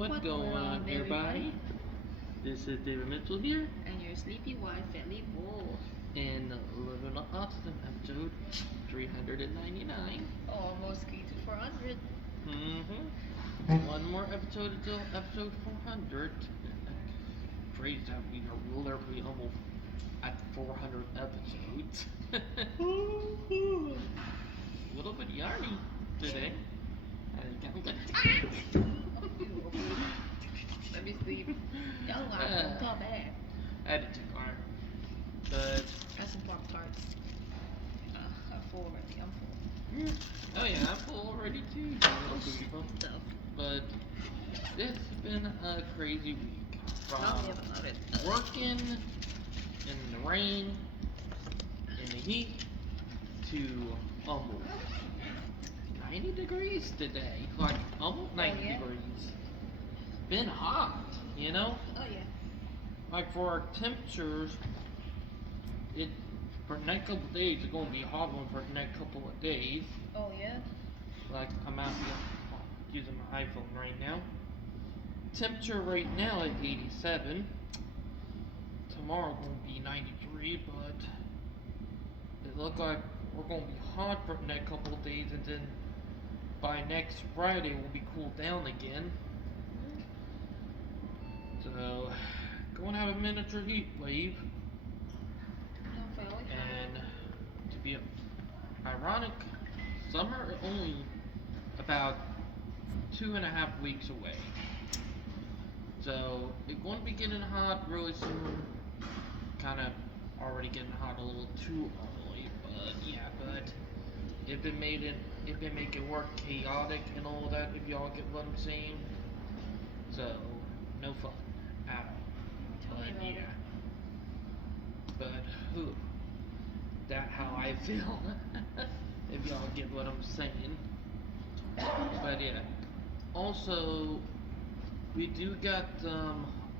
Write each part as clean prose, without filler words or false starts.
What's going on, everybody? This is David Mitchell here, and your sleepy wife, Ellie Bull. and living on Autism episode 399. Almost key to 400. One more episode until episode 400. Crazy that we are literally almost at 400 episodes. A little bit yarny today. Let me sleep. Yo, I'm top bad. I had to take hard. But got some Pop-Tarts. I'm full already. I'm full. Oh yeah, I'm full already too. But it's been a crazy week. From working in the rain, in the heat, to almost 90 degrees today. Like almost 90 degrees. Been hot, you know? Oh yeah. Like for our temperatures, for the next couple of days, it's going to be a hot one for the next couple of days. Oh yeah? Like I'm out here using my iPhone right now. Temperature right now is 87. Tomorrow going to be 93, but it looks like we're going to be hot for the next couple of days, and then by next Friday we'll be cooled down again. So, going to have a miniature heat wave. And to be ironic, summer is only about 2.5 weeks away. So, it's going to be getting hot really soon. Kind of already getting hot a little too early, but yeah, but it been making work chaotic and all that, if y'all get what I'm saying. So, no fun at all. But yeah. But that's how I feel. If y'all get what I'm saying. But yeah. Also, we do got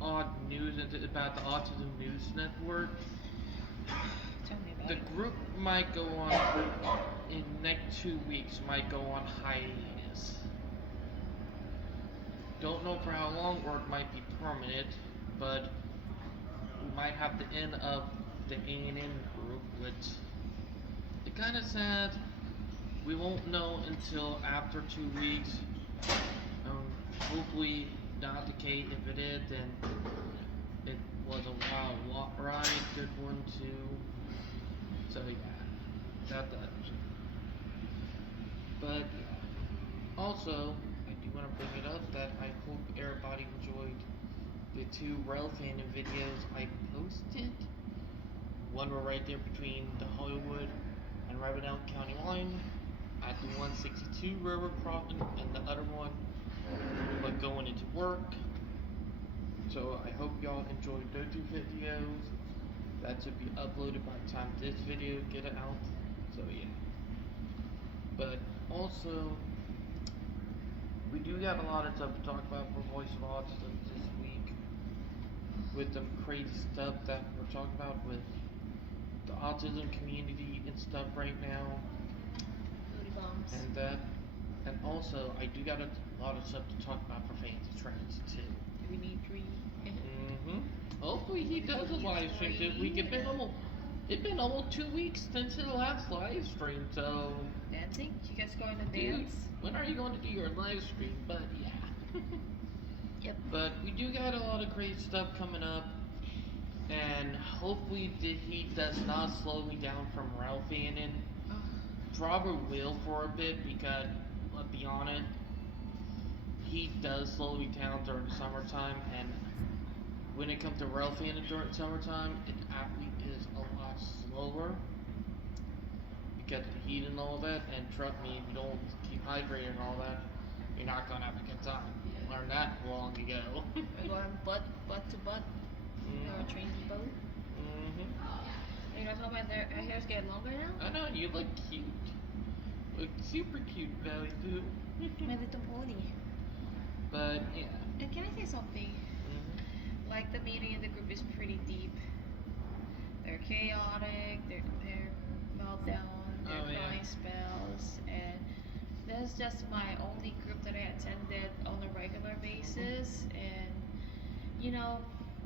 odd news about the Autism News Network. Tell me about the group might go on in next 2 weeks. Might go on hiatus. Don't know for how long, or it might be permanent, but we might have the end of the A&N group, which it's kind of sad. We won't know until after 2 weeks. Hopefully not the case. If it is, then it was a wild ride, good one too. So yeah, that. But also, I do want to bring it up that I hope everybody enjoyed the 2 Rail Fandom videos I posted. One were right there between the Hollywood and Riverdale County line at the 162 railroad crossing, and the other one was going into work. So I hope y'all enjoyed those 2 videos. That should be uploaded by the time this video get out. So yeah. But also, we do got a lot of stuff to talk about for Voice of Autism this week, with the crazy stuff that we're talking about with the autism community and stuff right now. And that, and also I do got a lot of stuff to talk about for fans of trains too. We need 3. Hopefully he does a live stream this week. It's been almost 2 weeks since the last live stream, so. Dancing? You guys going to Dude, dance? when are you going to do your live stream? But yeah. Yep. But we do got a lot of great stuff coming up, and hopefully the heat does not slow me down from Ralphie, and then probably will for a bit, because let's be honest, heat does slow me down during the summertime, and when it comes to Ralphie in during summertime, it actually is a lot slower because of the heat and all that. And trust me, if you don't keep hydrated and all that, you're not gonna have a good time. Learned that long ago. We're going butt to butt. Train depot. You guys know my hair's getting longer now? I know, you look cute. Look super cute, Valley Boo. My little pony. But yeah. And can I say something? Like, the meeting in the group is pretty deep. They're chaotic, they're meltdown, they're crying spells, and that's just my only group that I attended on a regular basis, and you know,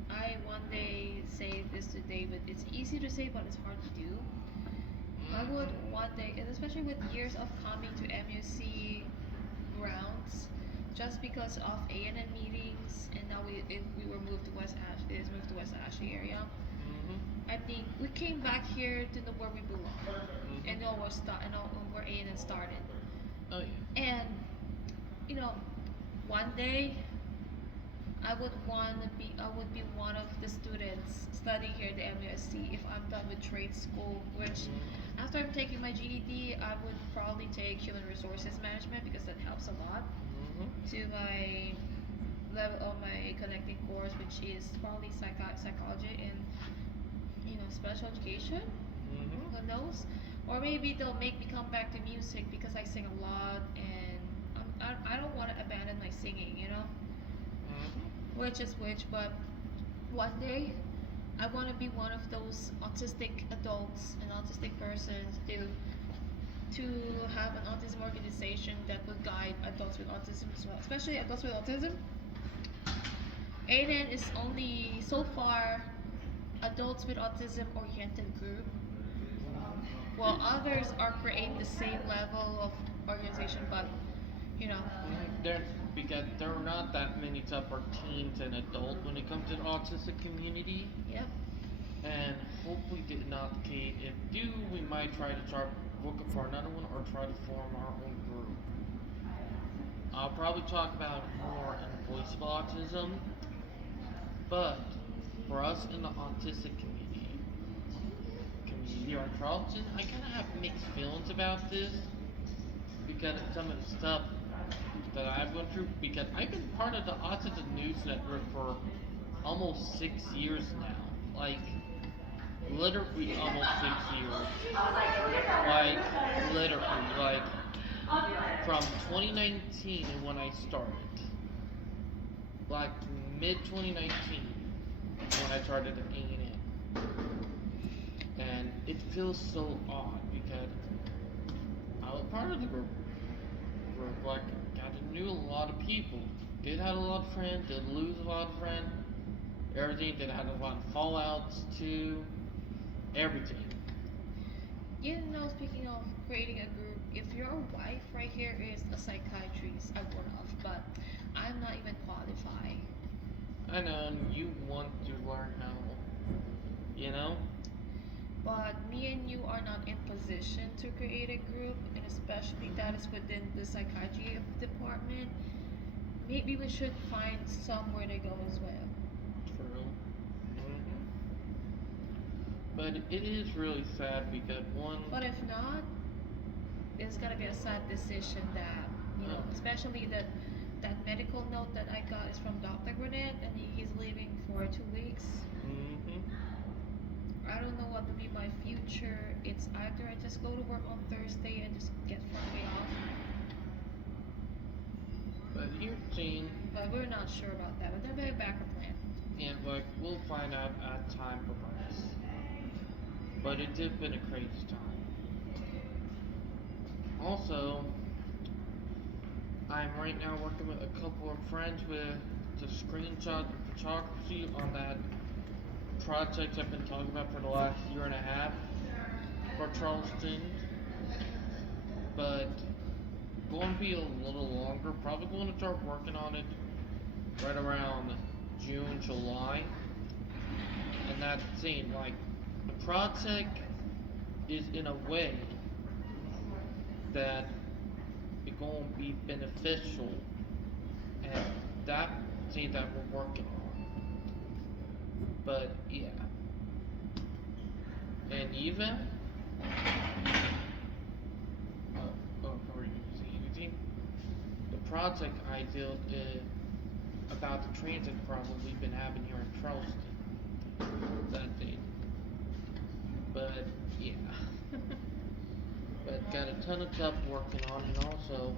I one day say this to David. It's easy to say, but it's hard to do. I would one day, and especially with years of coming to MUC grounds, just because of A&M meetings, and now we were moved to West Ash, it is moved to West Ashley area. I think we came back here to know where we belong, and know where A&M started. Oh yeah. And you know, one day I would be one of the students studying here at the MUSC if I'm done with trade school, which after I'm taking my GED, I would probably take human resources management because that helps a lot to my level of my connecting course, which is probably psychology and special education. Who knows? Or maybe they'll make me come back to music because I sing a lot, and I don't want to abandon my singing, which is which. But one day, I want to be one of those autistic adults and autistic persons to have an autism organization that would guide adults with autism as well, especially adults with autism. ANN is only so far adults with autism oriented group, while others are creating the same level of organization, but you know. There, because there are not that many type of teens and adults when it comes to the autistic community. Yep. And hopefully did not okay. If do, we might try to start looking for another one or try to form our own group. I'll probably talk about it more in the voice of autism, but for us in the autistic community here in Charleston, I kind of have mixed feelings about this because of some of the stuff that I've gone through. Because I've been part of the Autism News Network for almost 6 years now, like literally almost 6 years, like literally, like from 2019 when I started, like mid 2019 when I started at A&M. And it feels so odd because I was part of the group, like got to knew a lot of people, did have a lot of friends, did lose a lot of friends, everything, did have a lot of fallouts too, everything. Speaking of creating a group, if your wife right here is a psychiatrist, I would have, but I'm not even qualified. I know, and you want to learn how, But me and you are not in position to create a group, and especially that is within the psychiatry department. Maybe we should find somewhere to go as well. True. But it is really sad because one. But if not, it's gonna be a sad decision that especially that medical note that I got is from Dr. Burnett, and he's leaving for 2 weeks. I don't know what will be my future. It's either I just go to work on Thursday and just get Friday off. But here's the thing. But we're not sure about that. But there'll be a backup plan. Yeah, like we'll find out as time progresses. But it did been a crazy time. Also, I'm right now working with a couple of friends with the screenshot photography on that project I've been talking about for the last year and a half for Charleston. But going to be a little longer. Probably going to start working on it right around June, July. And that's saying like the project is in a way that it's going to be beneficial, and that thing that we're working on. But yeah, and even before you say anything, the project I did about the transit problem we've been having here in Charleston. That thing. But yeah. But got a ton of stuff working on, and also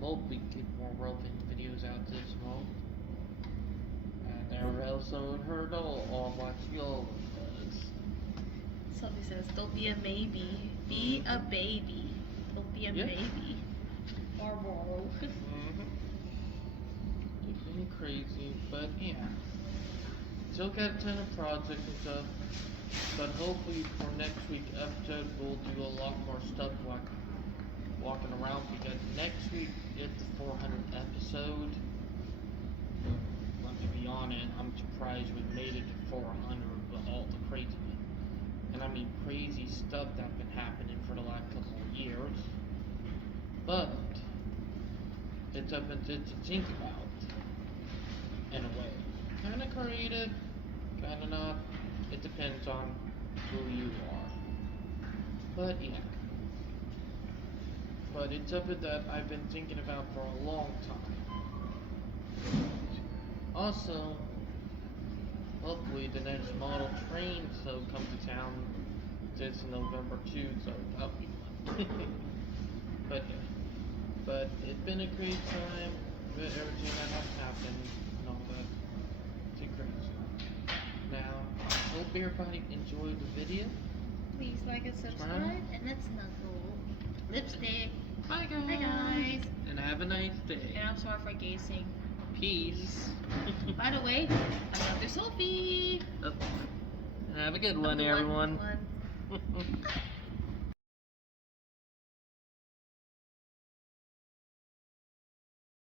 hopefully get more relevant videos out this month. And I also heard all my skills. Somebody says, "Don't be a maybe, be a baby. Don't be a baby." Marlboro. It's been crazy, but yeah. Still got a ton of projects and stuff. But hopefully for next week's episode we'll do a lot more stuff like walking around because next week is the 400th episode. Let me be honest, I'm surprised we made it to 400 with all the craziness. And I mean crazy stuff that's been happening for the last couple of years. But it's something to think about in a way. Kinda creative, kinda not. It depends on who you are. But yeah. But it's something that I've been thinking about for a long time. Also, hopefully the next model train show comes to town this November too, so that'll be fun. But it's been a great time with everything that has happened and all that. It's a great time. Now, I hope everybody enjoyed the video. Please like and subscribe, and let's snuggle. Lipstick. Bye guys. Bye guys. And have a nice day. And I'm sorry for gazing. Peace. By the way, another selfie. Have a good one, everyone. One.